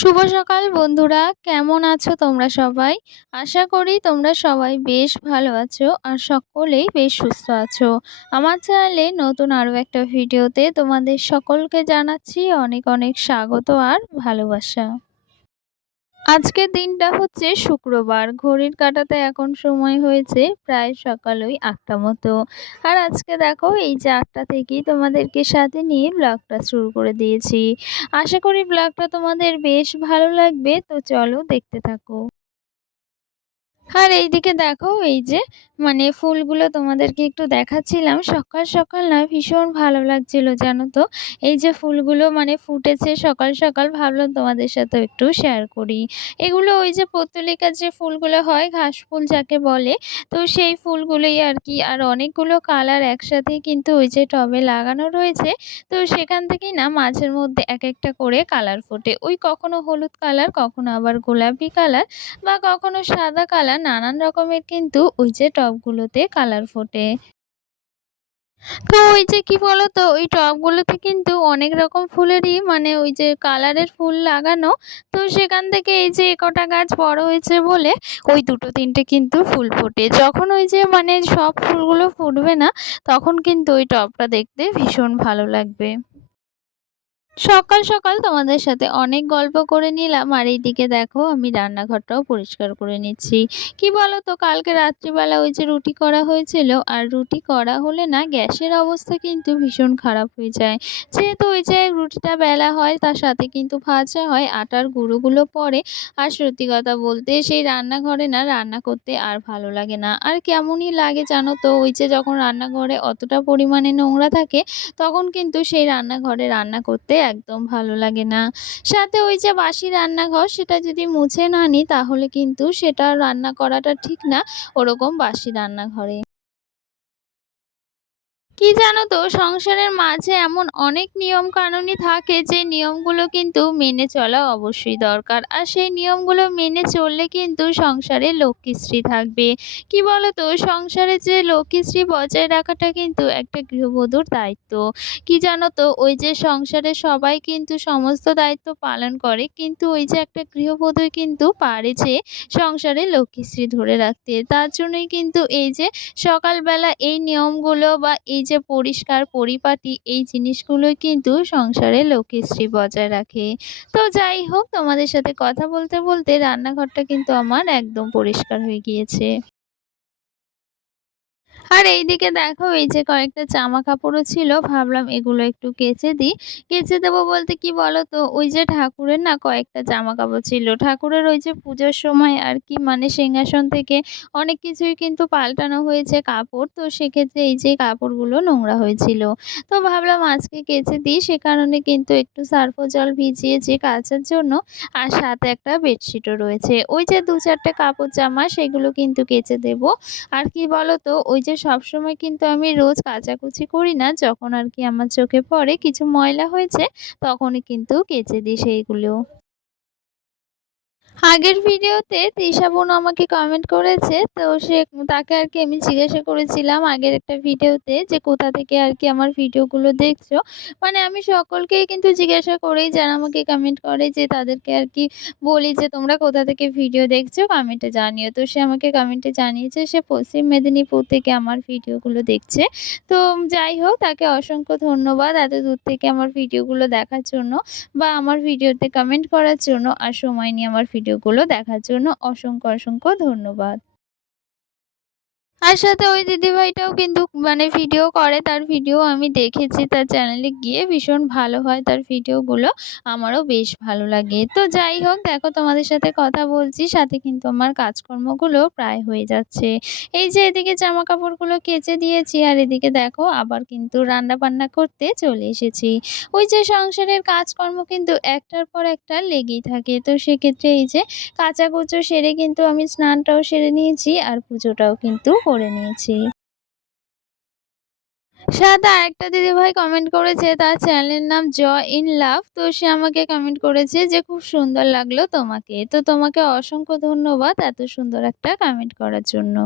শুভ সকাল বন্ধুরা, কেমন আছো তোমরা সবাই? আশা করি তোমরা সবাই বেশ ভালো আছো আর সকলেই বেশ সুস্থ আছো। আমার চ্যানেলে নতুন আরও একটা ভিডিওতে তোমাদের সকলকে জানাচ্ছি অনেক অনেক স্বাগত আর ভালোবাসা। আজকের দিনটা হচ্ছে শুক্রবার। ঘড়ির কাঁটাতে এখন সময় হয়েছে প্রায় সকাল ওই ৮টা মতো। আর আজকে দেখো এই যে ৮টা থেকেই তোমাদেরকে সাথে নিয়ে ব্লগটা শুরু করে দিয়েছি। আশা করি ব্লগটা তোমাদের বেশ ভালো লাগবে। তো চলো দেখতে থাকো। আর এইদিকে দেখো এই যে ফুলগুলো তোমাদেরকে একটু দেখাচ্ছিলাম। সকাল সকাল না ভীষণ ভালো লাগছিল জানো তো। এই যে ফুলগুলো ফুটেছে সকাল সকাল, ভাবলাম তোমাদের সাথে একটু শেয়ার করি। এগুলো ওই যে পত্তলিকার যে ফুলগুলো হয়, ঘাস ফুল যাকে বলে, তো সেই ফুলগুলোই আর কি। আর অনেকগুলো কালার একসাথেই কিন্তু ওই যে টবে লাগানো রয়েছে। তো সেখান থেকেই না মাঝের মধ্যে এক একটা করে কালার ফোটে। ওই কখনো হলুদ কালার, কখনো আবার গোলাপি কালার বা কখনো সাদা কালার, নানান রকমের কিন্তু ওই যে টবগুলোতে কালার ফোটে। তো ওই যে কি বলতো, ওই টবগুলোতে কিন্তু অনেক রকম ফুলেরই ওই যে কালারের ফুল লাগানো। তো সেখান থেকে এই যে কটা গাছ বড় হয়েছে বলে ওই দুটো তিনটে কিন্তু ফুল ফোটে। যখন ওই যে সব ফুলগুলো ফুটবে না, তখন কিন্তু ওই টবটা দেখতে ভীষণ ভালো লাগবে। সকাল সকাল তোমাদের সাথে অনেক গল্প করে নিলাম, আর এইদিকে দেখো আমি রান্নাঘরটাও পরিষ্কার করে নিচ্ছি। কি বলো তো, কালকে রাত্রিবেলা ওই যে রুটি করা হয়েছিল, আর রুটি করা হলে না গ্যাসের অবস্থা কিন্তু ভীষণ খারাপ হয়ে যায়। যেহেতু ওই যে রুটিটা বেলা হয় তার সাথে কিন্তু ভাজা হয়, আটার গুঁড়োগুলো পড়ে। আর সত্যি কথা বলতে সেই রান্নাঘরে না রান্না করতে আর ভালো লাগে না। আর কেমনই লাগে জানো তো, ওই যে যখন রান্নাঘরে অতটা পরিমাণে নোংরা থাকে, তখন কিন্তু সেই রান্নাঘরে রান্না করতে একদম ভালো লাগে না। সাথে ওই যে বাসি রান্নাঘর, সেটা যদি মুছে না নিই তাহলে কিন্তু সেটা রান্না করাটা ঠিক না, ওরকম বাসি রান্নাঘরে। কি জানো তো, সংসারের মাঝে এমন অনেক নিয়ম কানুনই থাকে যে নিয়মগুলো কিন্তু মেনে চলা অবশ্যই দরকার। আর সেই নিয়মগুলো মেনে চললে কিন্তু সংসারে লক্ষ্মীশ্রী থাকবে। কি বলো তো, সংসারে যে লক্ষ্মীশ্রী বজায় রাখাটা কিন্তু একটা গৃহবধূর দায়িত্ব। কি জানো তো, ওই যে সংসারে সবাই কিন্তু সমস্ত দায়িত্ব পালন করে, কিন্তু ওই যে একটা গৃহবধূ কিন্তু পারে যে সংসারে লক্ষ্মীশ্রী ধরে রাখতে। তার জন্যই কিন্তু এই যে সকালবেলা এই নিয়মগুলো বা এই যে পরিষ্কার পরিপাটি, এই জিনিসগুলোই কিন্তু সংসারে লক্ষ্মীশ্রী বজায় রাখে। তো যাই হোক, তোমাদের সাথে কথা বলতে বলতে রান্নাঘরটা কিন্তু আমার একদম পরিষ্কার হয়ে গিয়েছে। আর এইদিকে দেখো এই যে কয়েকটা জামা কাপড়ও ছিল, ভাবলাম এগুলো একটু কেচে দিই। কেচে দেবো বলতে কি বলতো, ওই যে ঠাকুরের না কয়েকটা জামা কাপড় ছিল। ঠাকুরের ওই যে পুজোর সময় আর কি সিংহাসন থেকে অনেক কিছুই কিন্তু পাল্টানো হয়েছে কাপড়। তো সেক্ষেত্রে এই যে কাপড়গুলো নোংরা হয়েছিল। তো ভাবলাম আজকে কেচে দিই, সে কারণে কিন্তু একটু সার্ফ ও জল ভিজিয়েছি কাচার জন্য। আর সাথে একটা বেডশিটও রয়েছে। ওই যে ২-৪ টে কাপড় জামা, সেগুলো কিন্তু কেচে দেবো। আর কি বলতো, ওই যে সবসময় কিন্তু আমি রোজ কাচাকুচি করি না, যখন আর কি আমার চোখে পড়ে কিছু ময়লা হয়েছে, তখনই কিন্তু কেচে দিই সেইগুলো। আগের ভিডিওতে তৃষা বোন আমাকে কমেন্ট করেছে। তো তাকে আর কি আমি জিজ্ঞাসা করেছিলাম আগের একটা ভিডিওতে যে কোথা থেকে আর কি আমার ভিডিওগুলো দেখছো। আমি সকলকেই কিন্তু জিজ্ঞাসা করি যারা আমাকে কমেন্ট করে, যে তাদেরকে আর কি বলি যে তোমরা কোথা থেকে ভিডিও দেখছো কমেন্টে জানিও। তো সে আমাকে কমেন্টে জানিয়েছে সে পশ্চিম মেদিনীপুর থেকে আমার ভিডিওগুলো দেখছে। তো যাই হোক, তাকে অসংখ্য ধন্যবাদ এত দূর থেকে আমার ভিডিওগুলো দেখার জন্য, বা আমার ভিডিওতে কমেন্ট করার জন্য, আর সময় নিয়ে আমার ভিডিওগুলো দেখার জন্য অসংখ্য অসংখ্য ধন্যবাদ। আর সাথে ওই দিদিভাইটাও কিন্তু ভিডিও করে, তার ভিডিও আমি দেখেছি, তার চ্যানেলে গিয়ে ভীষণ ভালো হয় তার ভিডিওগুলো, আমারও বেশ ভালো লাগে। তো যাই হোক, দেখো তোমাদের সাথে কথা বলছি, সাথে কিন্তু আমার কাজকর্মগুলো প্রায় হয়ে যাচ্ছে। এই যে এদিকে জামা কাপড়গুলো কেচে দিয়েছি, আর এদিকে দেখো আবার কিন্তু রান্না বান্না করতে চলে এসেছি। ওই যে সংসারের কাজকর্ম কিন্তু একটার পর একটা লেগেই থাকে। তো সেক্ষেত্রে এই যে কাচাকুচো সেরে কিন্তু আমি স্নানটাও সেরে নিয়েছি, আর পুজোটাও কিন্তু করে নিয়েছি। সাথে আরেকটা দিদিভাই কমেন্ট করেছে, তার চ্যানেলের নাম জয় ইন লাভ। তো সে আমাকে কমেন্ট করেছে যে খুব সুন্দর লাগলো তোমাকে। তো তোমাকে অসংখ্য ধন্যবাদ এত সুন্দর একটা কমেন্ট করার জন্য।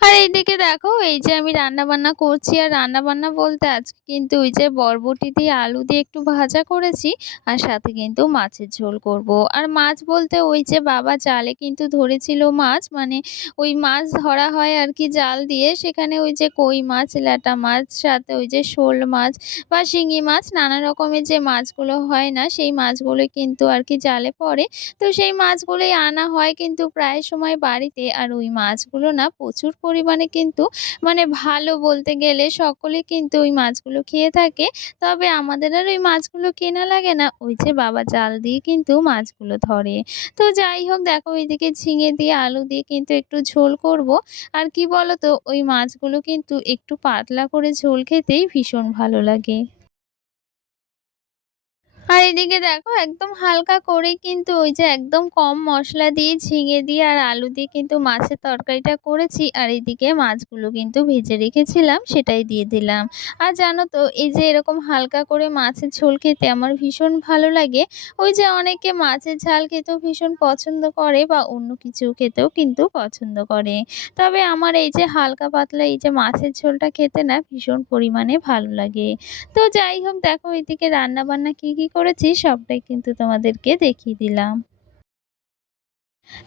আর এইদিকে দেখো এই যে আমি রান্নাবান্না করছি, আর রান্নাবান্না বলতে আজকে কিন্তু ওই যে বরবটি দিয়ে আলু দিয়ে একটু ভাজা করেছি, আর সাথে কিন্তু মাছের ঝোল করব। আর মাছ বলতে ওই যে বাবা জালে কিন্তু ধরেছিল মাছ, মানে ওই মাছ ধরা হয় আর কি জাল দিয়ে, সেখানে ওই যে কই মাছ, ল্যাটা মাছ, সাথে ওই যে শোল মাছ বা শিঙি মাছ, নানা রকমের যে মাছগুলো হয় না সেই মাছগুলো কিন্তু আর কি জালে পড়ে। তো সেই মাছগুলোই আনা হয় কিন্তু প্রায় সময় বাড়িতে। আর ওই মাছগুলো না প্রচুর পরিমাণে কিন্তু মানে ভালো বলতে গেলে, সকলে কিন্তু ওই মাছগুলো খেয়ে থাকে। তবে আমাদের আর ওই মাছগুলো কেনা লাগে না, ওই যে বাবা জাল দিয়ে কিন্তু মাছগুলো ধরে। তো যাই হোক দেখো এইদিকে ঝিঙে দিয়ে আলু দিয়ে কিন্তু একটু ঝোল করব। আর কি বলতো, ওই মাছগুলো কিন্তু একটু পাতলা করে ঝোল খেতেই ভীষণ ভালো লাগে। আর এদিকে দেখো একদম হালকা করে কিন্তু ওই যে একদম কম মসলা দিয়ে ঝিঙে দিয়ে আর আলু দিয়ে কিন্তু মাছের তরকারিটা করেছি, আর এদিকে মাছগুলো কিন্তু ভেজে রেখেছিলাম সেটাই দিয়ে দিলাম। আর জানো তো এই যে এরকম হালকা করে মাছের ঝোল খেতে আমার ভীষণ ভালো লাগে। ওই যে অনেকে মাছের ঝাল খেতেও ভীষণ পছন্দ করে বা অন্য কিছু খেতেও কিন্তু পছন্দ করে, তবে আমার এই যে হালকা পাতলা এই যে মাছের ঝোলটা খেতে না ভীষণ পরিমাণে ভালো লাগে। তো যাই হোক দেখো এদিকে রান্নাবান্না কি করেছি সবটাই কিন্তু তোমাদেরকে দেখিয়ে দিলাম।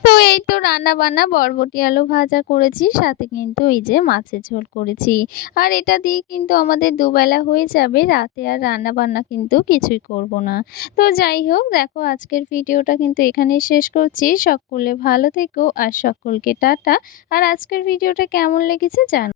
তো এই তো রান্নাবান্না বরবটি আলু ভাজা করেছি, সাথে কিন্তু এই যে মাছের ঝোল করেছি। আর এটা দিয়ে কিন্তু আমাদের দুবেলা হয়ে যাবে, রাতে আর রান্নাবান্না কিন্তু কিছুই করব না। তো যাই হোক দেখো আজকের ভিডিওটা কিন্তু এখানেই শেষ করছি। সকলে ভালো থেকো আর সকলকে টাটা। আর আজকের ভিডিওটা কেমন লেগেছে জানাও।